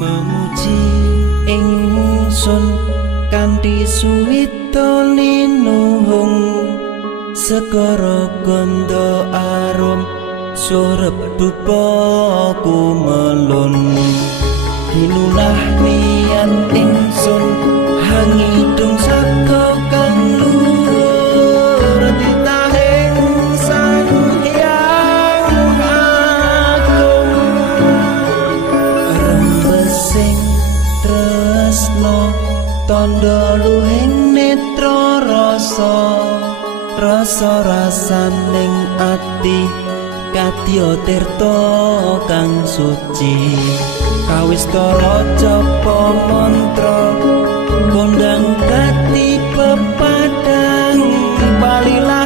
memuji ingsun kanthi suwita linuhung segara ganda arum surep dupa kumelun kinunah niat ingsun hangidung saka kang luhur titahing sang hyang agung rembesing tresno tandha luhing netra rasa rasaning ati kadya tirta kang suci kawistara japa mantra kondang kati pepadang balilah